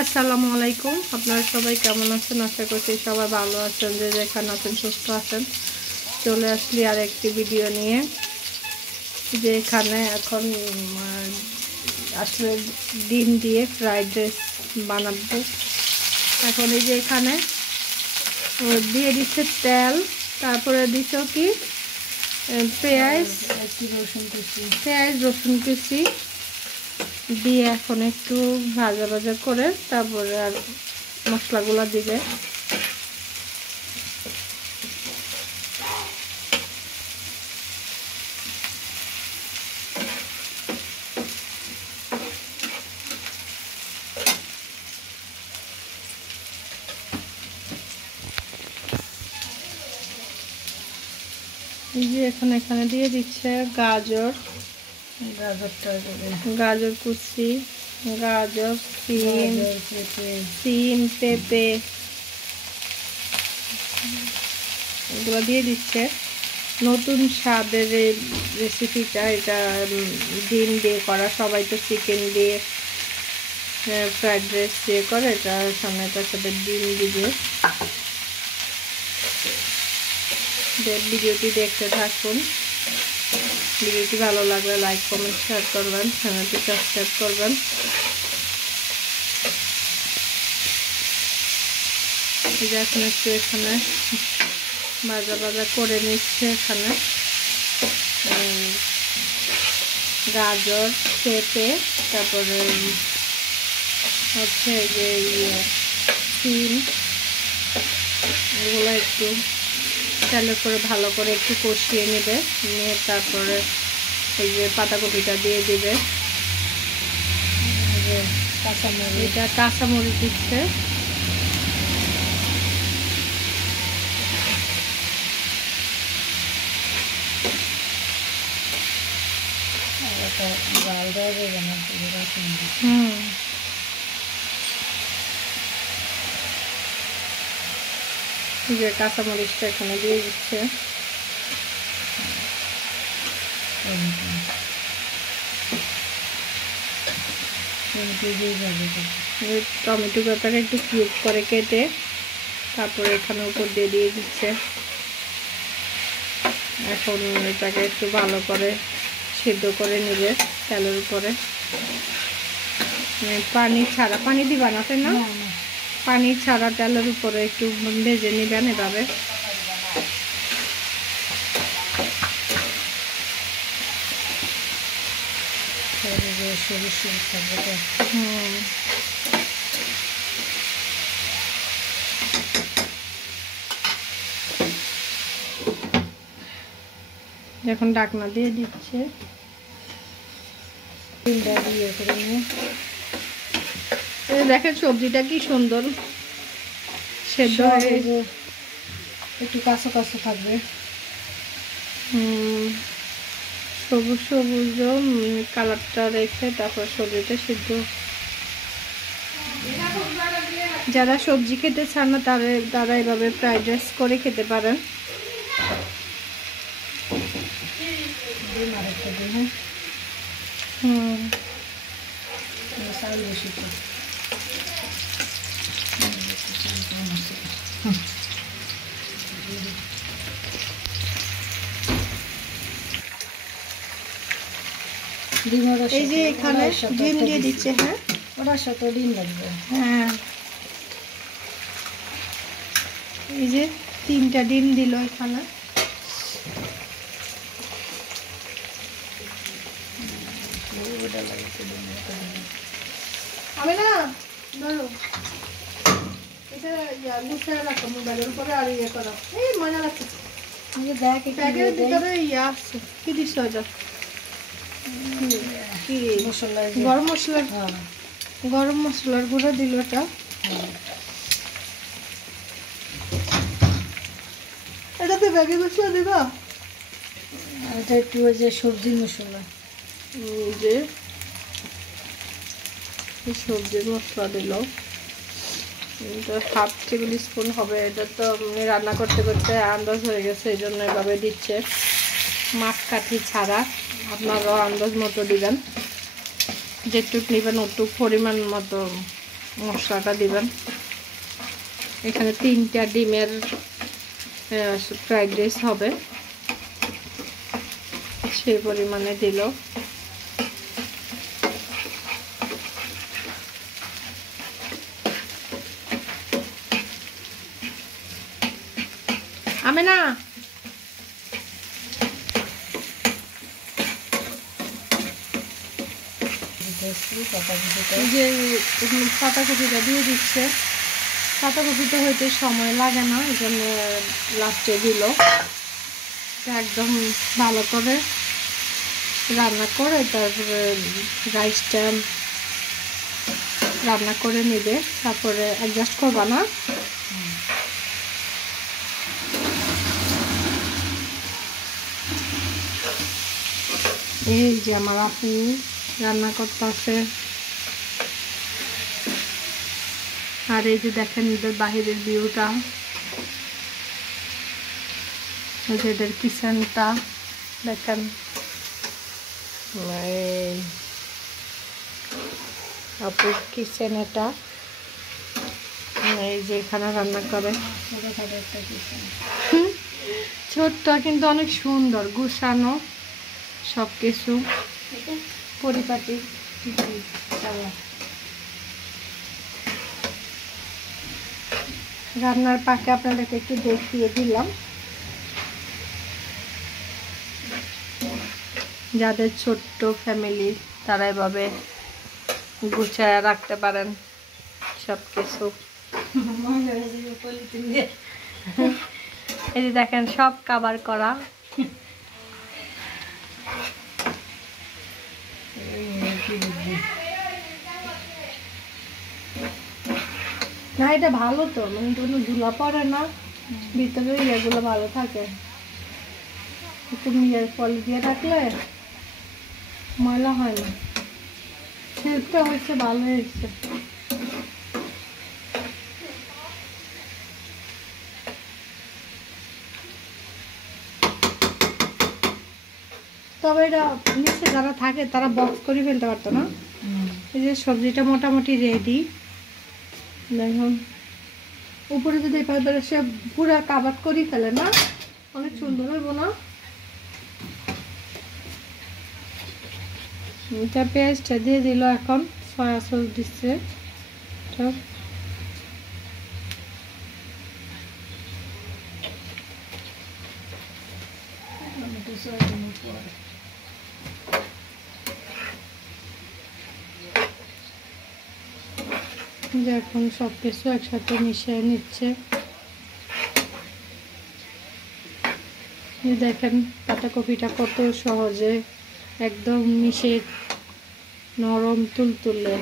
আসসালামু আলাইকুম। আপনারা সবাই কেমন আছেন? আশা করছি সবাই ভালো আছেন, যে যেখানে আছেন সুস্থ আছেন। চলে আসলি আর একটি ভিডিও নিয়ে, যে এখানে এখন আসলে ডিম দিয়ে ফ্রাইড রাইস বানাবো। এখন এই যে এখানে দিয়ে দিচ্ছে তেল, তারপরে দিচ্ছ কি পেঁয়াজ রসুন কুচি দিয়ে এখন একটু ভাজা ভাজা করে তারপরে আর মশলাগুলো দিবে। এই যে এখানে দিয়ে দিচ্ছে গাজর কুচি, গাজর, সিম, পেঁপে এগুলো দিয়ে দিচ্ছে। নতুন স্বাদের এই রেসিপিটা, এটা ডিম দিয়ে করা। সবাই তো চিকেন দিয়ে ফ্রাইড রাইস দিয়ে করে, এটার সাথে ডিম দিবে। ভিডিওটি দেখতে থাকুন। ভিডিওটি ভালো লাগলে লাইক, কমেন্ট, শেয়ার করবেন, চ্যানেলটি সাবস্ক্রাইব করবেন। এখন একটু এখানে ভাজা করে নিচ্ছে। এখানে গাজর, পেঁপে, তারপরে হচ্ছে যে সিম, এগুলো একটু তেলের করে ভালো করে একটু কষিয়ে নেবে। নিয়ে তারপরে এই যে পাতাকপিটা দিয়ে দিবে। এটা কাঁচামরিচ দিচ্ছে। যে কাঁচামরিচটা এখানে দিয়ে দিচ্ছে। টমেটোটাকে একটু কিউব করে কেটে তারপরে এখানে উপর দিয়ে দিচ্ছে। এখন এটাকে একটু ভালো করে সিদ্ধ করে নেবে তেলের উপরে। পানি ছাড়া, পানি দিবা না তাই না? পানি ছাড়া তেলের উপরে একটু ভেজে নেবেন এভাবে। এখন ঢাকনা দিয়ে দিচ্ছে। দেখেন সবজিটা কি সুন্দর সেদ্ধ হয়ে, একটু কাঁচা কাঁচা থাকবে। সবুজ সবুজ কালারটা রেখে তারপর সবজিটা সিদ্ধ। যারা সবজি খেতে চান না তারা এভাবে ফ্রাইড রাইস করে খেতে পারেন। এই যে এখানে ডিম দিয়ে দিচ্ছে। হ্যাঁ, ওটার সাথে ডিম লাগবে। হ্যাঁ, এই যে 3টা ডিম দিল এখানে। আমি না ধরো এটা মুছে রাখো মোবাইলের উপরে আর ইয়ে করো। এই ময়না রাখো, ব্যাগের ভিতরে ইয়ে আসছে। কি দিচ্ছ এটা? কি মশলা? গরম মশলার গুঁড়ো দিল এটা। এটাতে ব্যাগে মশলা দিবা? এটা একটু ওই যে সবজি মশলা, যে সবজির মশলা দিল। এটা 1/2 টেবিল স্পুন হবে। এটা তো রান্না করতে করতে আন্দাজ হয়ে গেছে, এই জন্য এভাবে দিচ্ছে। মাপকাঠি ছাড়া আপনারাও আন্দাজ মতো দিবেন। যেটুক নেবেন ওটুক পরিমাণ মতো মশলাটা দিবেন। এখানে 3টা ডিমের ফ্রাইড রাইস হবে, সেই পরিমাণে দিল। আমি না যে পাতাকপিটা দিয়ে দিচ্ছে, পাতাকপিটা হইতে সময় লাগে না, এই জন্য লাস্টে দিল। একদম ভালো করে রান্না করে তারপরে রাইসটা রান্না করে নেবে, তারপরে অ্যাডজাস্ট করবা না। এই যে আমার আপু রান্না করতেছে, আর এই যে দেখেন এদের বাহিরের ভিউটা, এদের কিচেনটা দেখেন। আপুর কিচেন এটা, এই যে এখানে রান্না করে। ছোট্ট কিন্তু অনেক সুন্দর গুছানো সব কিছু পরিপাটি। রান্নার পাকে আপনাদেরকে একটু দেখিয়ে দিলাম, যাদের ছোট্ট ফ্যামিলি তারা এভাবে গুছায় রাখতে পারেন সব কিছু। এই যে দেখেন সব কভার করা। না এটা ভালো তো, মানে কোনো ধুলা পড়ে না, ভিতরে ইয়েগুলো ভালো থাকে। তুমি ইয়ের পলি দিয়ে রাখলে ময়লা হয় না। শিল্পটা হচ্ছে ভালো হয়েছে। তবে এটা নিচে যারা থাকে তারা বক্স করে ফেলতে পারতো না। এই যে সবজিটা মোটামুটি রেডি, দেখুন উপরে যদি এবার সে পুরো কাবাব করে ফেলে না, অনেক সুন্দর হইব না। এটা পেঁয়াজটা দিয়ে দিল, এখন সয়া সস দিচ্ছে। এখন সব কিছু একসাথে মিশিয়ে নিচ্ছে। দেখেন পাতাকপিটা কত সহজে একদম মিশে নরম তুলতুলে।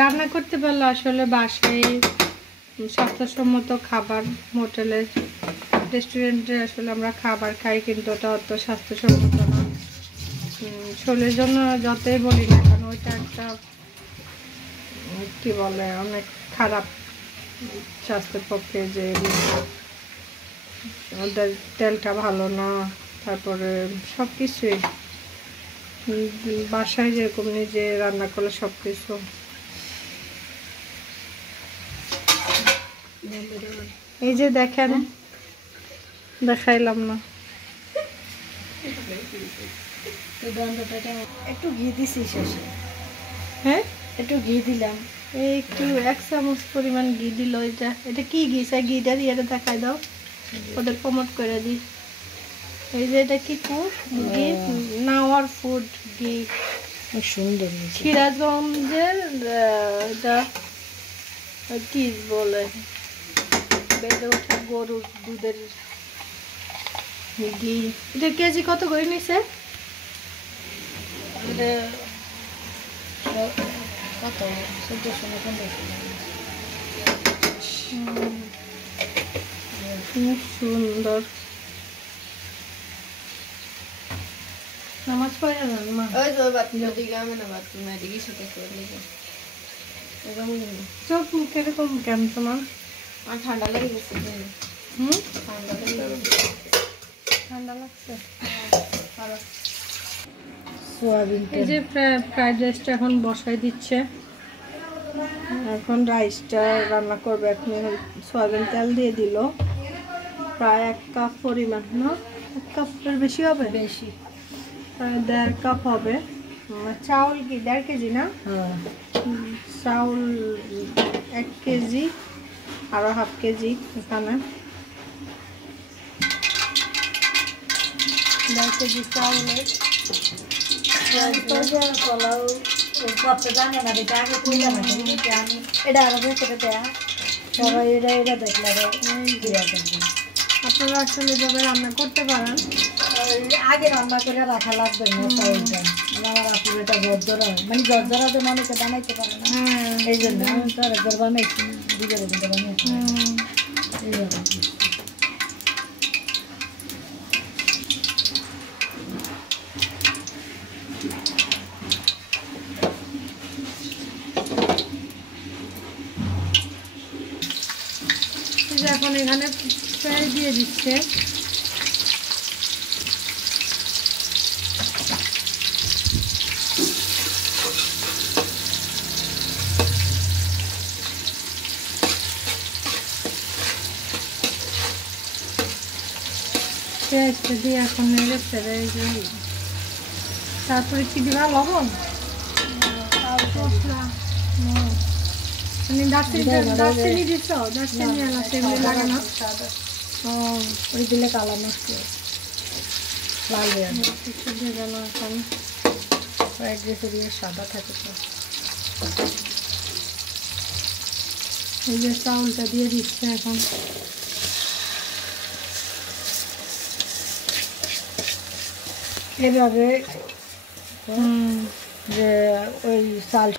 রান্না করতে পারলে আসলে বাসায় স্বাস্থ্যসম্মত খাবার, হোটেলের রেস্টুরেন্টে আসলে আমরা খাবার খাই, কিন্তু ওটা অত স্বাস্থ্যসম্মত না। শরীরের জন্য যতই বলি না কেন, ওইটা একটা কি বলে অনেক খারাপ স্বাস্থ্যের পক্ষে, যে ওদের তেলটা ভালো না, তারপরে সব কিছুই বাসায় যেরকম নিজে রান্না করলে সব কিছু। এই যে দেখেন, দেখাইলাম না, একটু ঘি দিছি শেষে। হ্যাঁ একটু ঘি দিলাম, এই একটু 1 চামচ পরিমাণ ঘি দিল। এটা কি ঘি? ঘিটা দিয়ে দেখাই দাও, ওদের প্রমোট করে দিই। এই যে এটা কি ফুড ঘি, নাওয়ার ফুড ঘি, সুন্দর সিরাজগঞ্জের। এটা কি বলে, বেড়ে ওঠা গরুর দুধের ঘি। এটা কেজি কত করে নিছে? কত 1400 না 1500। খুব সুন্দর। নামাজ পড়ে যান মা? ওই তো বাতিল দিকে আমি না বাথরুমে দিকে সাথে করে চোখ মুখ এরকম কেন তোমার? আর ঠান্ডা লেগে গেছে। ঠান্ডা লাগছে। সোয়াবিন এই যে ফ্রাইড রাইসটা এখন বসাই দিচ্ছে। এখন রাইসটা রান্না করবে। এখন সয়াবিন তেল দিয়ে দিল প্রায় 1 কাপ পরিমাণ, না 1 কাপের বেশি হবে, বেশি প্রায় 1.5 কাপ হবে। চাউল কি 1.5 কেজি না? চাউল 1 কেজি, আরো 1/2 কেজি এখানে 1.5 কেজি চাউলের। পোলাও করতে জানে না, দেখে আগে কই জানা আমি এটা আরো ভেতরে দেয়া সবাই এটা দেখলে দিয়া করবেন। আপনারা আসলে এভাবে রান্না করতে পারেন। আগে রান্না করে রাখা লাগবে না চাউলটা। আমার আপুর এটা জর্জরা, মানে জর্জরা তো মানুষকে বানাইতে পারে না, এই জন্য আমি তো আরেকবার বানাইছি, দুবার বানাইছি এইভাবে। এখন এখানে ফ্রাই দিয়ে দিচ্ছে। পেঁয়াজটা দিয়ে এখন নেড়ে ফেলে। তারপরে কি দিবা? লবণ, মশলা। দারচিনি দিচ্ছ? দারচিনি এলাচ এগুলো লাগে না? ওই দিলে কালার নষ্ট লাল কিছু ভেজে না এখন। ফ্রাইড রাইসে দিয়ে সাদা থাকে তো। এই যে চাউলটা দিয়ে দিচ্ছে এখন। এভাবে যে ওই চাল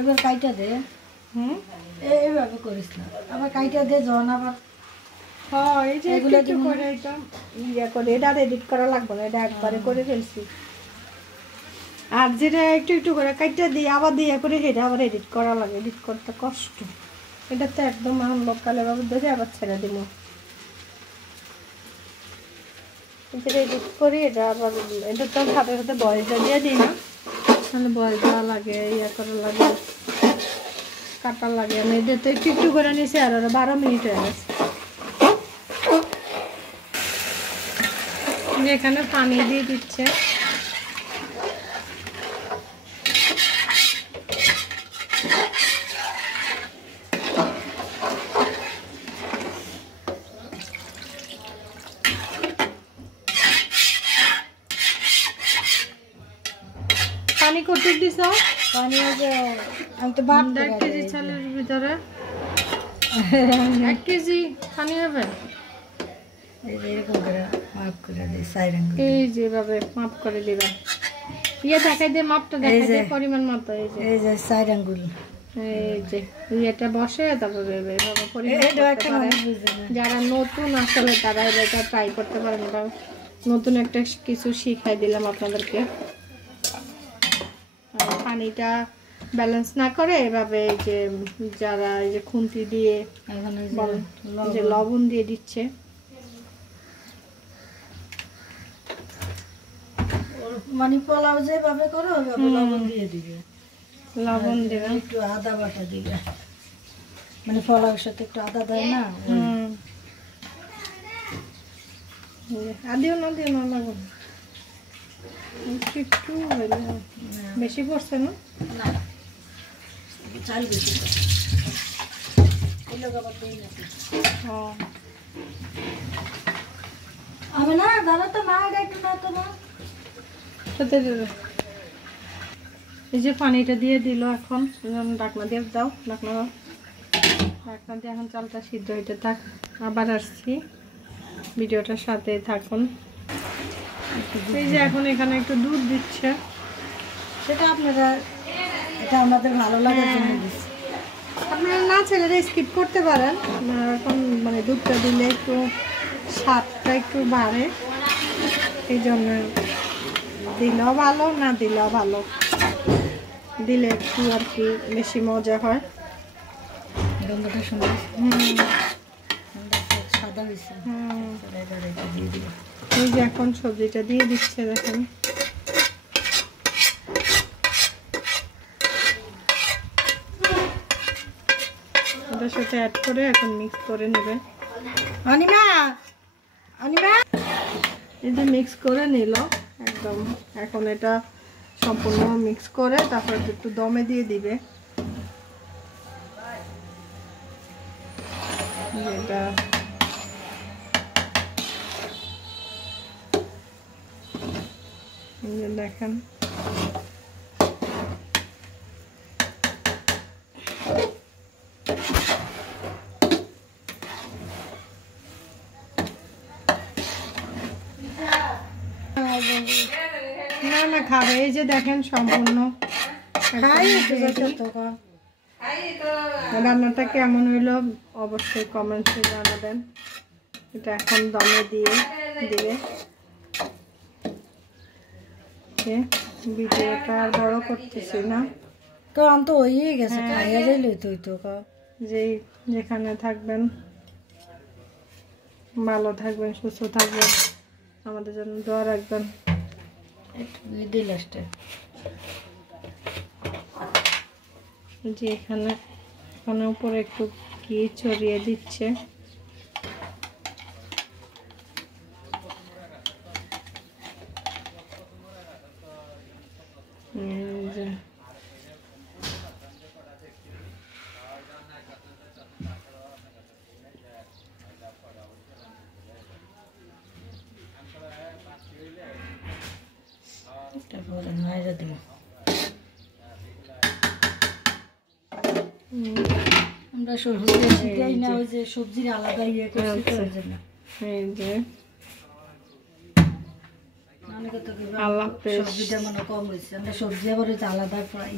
এবার কাইটা দে। এইভাবে করিস না, আবার কাইটা দে যখন আবার এই যে এগুলো একটু করে এটা ইয়া করে, এটা এডিট করা লাগবে না, এটা একবারে করে ফেলছি। আর যেটা একটু একটু করে কাইটা দিয়ে আবার দিয়ে করে সেটা আবার এডিট করা লাগে, এডিট করতে কষ্ট। এটা তো একদম এখন লোকালে ভাবে ধরে আবার ছেড়ে দিব। এডিট করি এটা আবার, এটা তো সাথে সাথে বয়েলটা দিয়ে দিই না, তাহলে বয়েল দেওয়া লাগে, ইয়া করা লাগে, কাটা লাগে। আমি এটা তো একটু একটু করে নিয়েছি আর 12 মিনিট হয়ে গেছে। এখানে পানি দিয়ে দিচ্ছে। পানি কত দিছ? পানি যে আমি তো ভাত 1 কেজি চালের ভিতরে 1 কেজি পানি হবে। এই যে এরকম করে মাপ করে দিই সাইরেন, এই যেভাবে মাপ করে দিবেন। ইয়ে দেখাই দিয়ে মাপটা দেখাই দিয়ে পরিমাণ মতো। এই যে সাইড আঙ্গুল, এই যে ইয়েটা বসে তারপরে এভাবে পরিমাণ করতে পারেন। যারা নতুন আসলে তারা এটা ট্রাই করতে পারেন। এটা নতুন একটা কিছু শিখাই দিলাম আপনাদেরকে। পানিটা ব্যালেন্স না করে এভাবে এই যে যারা এই যে খুন্তি দিয়ে যে লবণ দিয়ে দিচ্ছে, মানে পোলাও যেভাবে করো ওইভাবে লবণ দিয়ে দিবে, লবণ দেবেন, একটু আদা বাটা দিবে, মানে পোলাওর সাথে একটু আদা দেয় না। আদিও না দিও না লবণ, একটু বেশি পড়ছে না? চাল বেশি আমি না দাদা তো মা এটা একটু না তো মা এই যে পানিটা দিয়ে দিল। এখন ঢাকনা দিয়ে দাও, ঢাকনা দিয়ে এখন চালটা সিদ্ধ হইতে থাক। আবার আসছি, ভিডিওটার সাথে থাকুন। এই যে এখন এখানে একটু দুধ দিচ্ছে, সেটা আপনারা, এটা আমাদের ভালো লাগার জন্য দিচ্ছি। আপনারা না ছেলেরা স্কিপ করতে পারেন। এখন মানে দুধটা দিলে একটু স্বাদটা একটু বাড়ে, এই জন্য দিলেও ভালো, না দিলেও ভালো। দিলে একটু আর কি বেশি মজা হয়। গন্ধটা সুন্দর, সাদা হয়েছে। এই যে এখন সবজিটা দিয়ে দিচ্ছে, দেখেন ওটার সাথে অ্যাড করে এখন মিক্স করে নেবে। অনিমা, অনিমা, এই যে মিক্স করে নিল একদম। এখন এটা সম্পূর্ণ মিক্স করে তারপর একটু দমে দিয়ে দিবে। যেটা দেখেন না না খাবে। এই যে দেখেন সম্পূর্ণ রান্নাটা কেমন হইলো অবশ্যই কমেন্টসে জানাবেন। এটা এখন দমে দিয়ে দিবে। ভিডিওটা আর বড় করতেছি না, তো আমি তো হয়ে গেছে, খাইয়া যাইলে তুই তো যেখানে থাকবেন ভালো থাকবেন, সুস্থ থাকবেন, আমাদের জন্য দোয়া রাখবেন। যে এখানে উপরে একটু ঘি ছড়িয়ে দিচ্ছে। আমরা সবজির আলাদা ইয়ে করছি, সবজিটা মনে কম হয়েছে, আমরা সবজি আবার আলাদা ফ্রাই